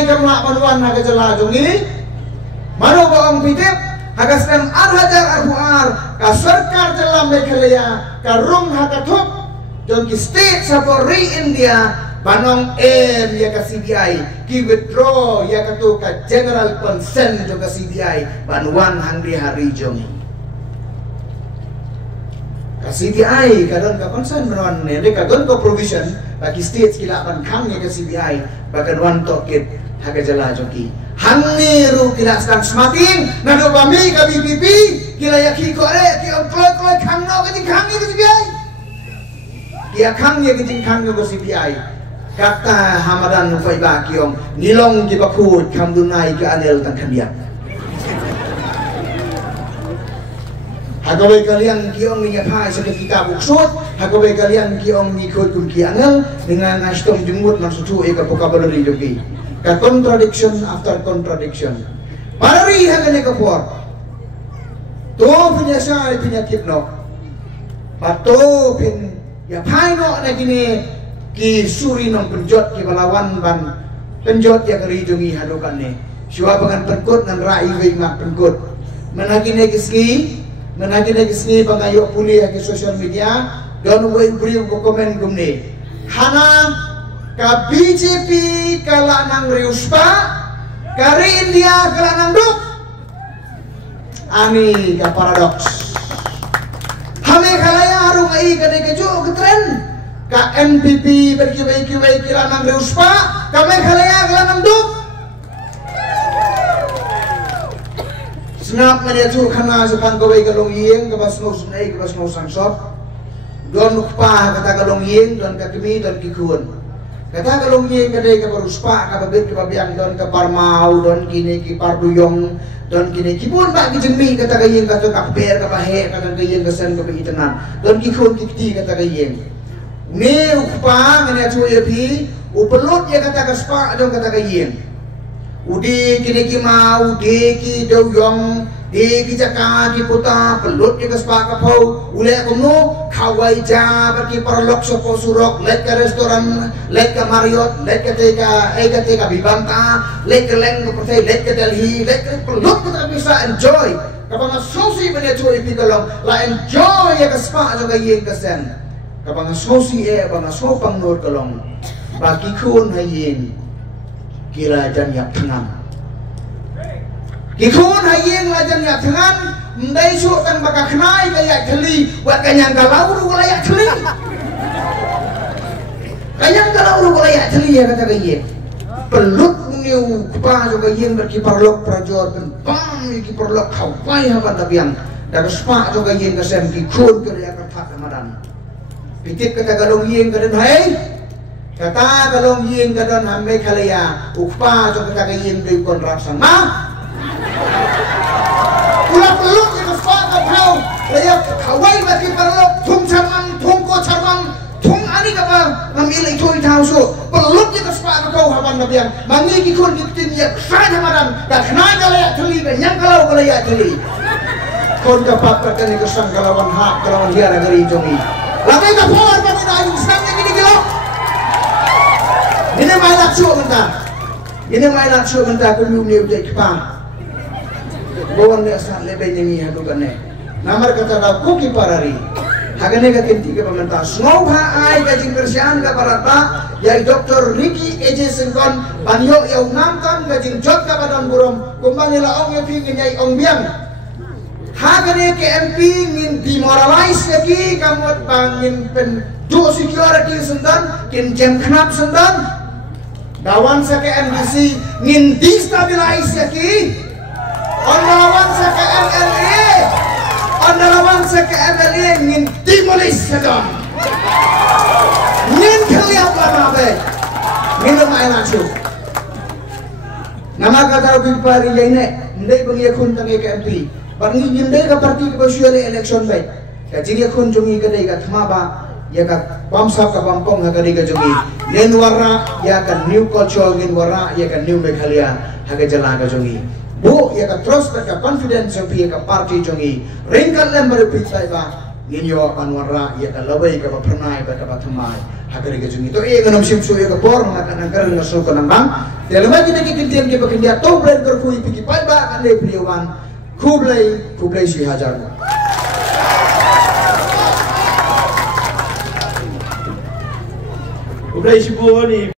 CBI kamla manuan haga jala jongi mano baong pitip haga stem arhajar arhuar ka sarkar jala Meghalaya ka rung haga thup jongi state sapori India banong ya ka CBI ki withdraw ya ka tu ka general consent jo ka CBI banuan handi hari jongi ka CBI kadon ka consent banuan ne kadon ko provision bagi state kila ban khang ya ka CBI bagan wan tokit haga jala jongi hangiru kila sedang semating nado bami ka BPP kila ya ki kore ki kloi khang no ka khang ni ka CBI kia khang ya ki khang no ka CBI kata Hamadan Faiba kiong nilong di bakut kam dunai ke anel tang kandian hagawe kalian kiong ni apa sebagai kita buksud hagawe kalian kiong ngikut kun ki anel dengan nastom jumut maksudku eka vocabulary jogi ka contradiction after contradiction parari hagane kapor to punya sai penyakit no bato pin ya paino na gini ki suri nong penjot ki balawan ban penjot ya keri jungi hadukan ne siwa bangan penkut nan rai wei mak penkut menagine kisni bangayo puli ya ki social media don wei bri ko komen gumne hana ka BJP kala nang riuspa kari India kala nang duk ani ka paradox hame Meghalaya arung ai ka de keju ke tren ka NPP berkiwai-kiwai kila nang reuspa ka Meghalaya kila nang duk snap mene tur khana sepan gawai galong yeng ka basno sunai ka basno sangsop don ukpa kata galong yeng don ka kemi don kikun kata galong yeng ka de ka baruspa ka babet ka babiang don ka parmau don kini ki parduyong don kini kibun ba kijemi kata ka yeng kata ka per ka bahe kata ka yeng ka sen ka bitenan don kikun kikti kata ka yeng ne ukpa ngene choye pi upelut ya kata kaspa dong kata kayeng udi kini ki mau de ki doyong de ki jaka ki puta pelut ya kaspa ka phau ule kono khawai ja baki parlok sopo surok let ka restoran let ka Marriott let ka tega Vivanta let ka leng ko let ka Delhi let ka pelut ka bisa enjoy kapang sosi bene choye pi kalong la enjoy ya kaspa dong kayeng kasen kapang sosi bang sopang nur kalong bagi kun hayin kira jan yak tangan kikun hayin la jan yak tangan ndai so tan baka khnai ka yak thali wa kanyang galau ru la yak thali kanyang galau ru la yak thali ya kata kayin pelut niu pa jo kayin berki parlok prajor ben pam ki parlok khawai haban tabiang da spa jo kayin ka sem kikun ka yak thak madan pitip kata galong yeng kadan hai kata galong yeng kadan ham Meghalaya ukpa jo kata kayeng dei kon raksan ma ulah peluk ke spa ka phau laya khawai mati parlok thung chaman thung ko chaman thung ani ka ba ngamil ithoi thau so peluk ke spa ka phau haban nabiang mangi ki kon ditin yak sa hamadan da khna galaya thuli be nyang kalau galaya thuli kon ka pap ka ni ko sang galawan hak galawan hiara gari jongi Lakai ka power pa mina ayong sang yang ini kilo. Ini may laksyo menta. Ini may laksyo menta kung yung niyo pa. Bawan niya sa lebay niya hadugan niya. Namar kata daw kuki parari. Hagane ka kinti ka pamenta. Snow ha ay kajing bersyahan ka parata. Yai Dr. Ricky Eje Sengkon. Banyo yaw namkan kajing jod ka padang burom. Kumbang nila ong yung pingin yay ong biyang. Hagane ke MP ngin demoralize lagi kamu bangin pen do security sendan kin jam knap sendan dawan sa ke MDC ngin destabilize lagi on dawan sa ke MLA ngin demolish sendan ngin kaliap lama be ngin mai langsung nama kata bipari yaine ndai bangi akun tangi ke MP Barang yundai ka parti ka basuali election bay. Kajing yakun jungi kadai ka thamaba ya ka bamsap ka bampong ha kadai ka jungi. Nen warna ya ka new culture ngin warna ya ka new Meghalaya ha ka jala ka jungi. Bu ya ka trust ka confidence ya ka parti jungi. Ringkal lembar pitai ba ngin yo pan warna ya ka labai ka pernai ba ka thamai. Hagar ke jungi to nganam sim so ke por makan angkar ngaso ke nang dalam lagi nak kintian ke bakin dia to blend berfui pigi pai ba kan le priwan kublai si hajar kublai si boni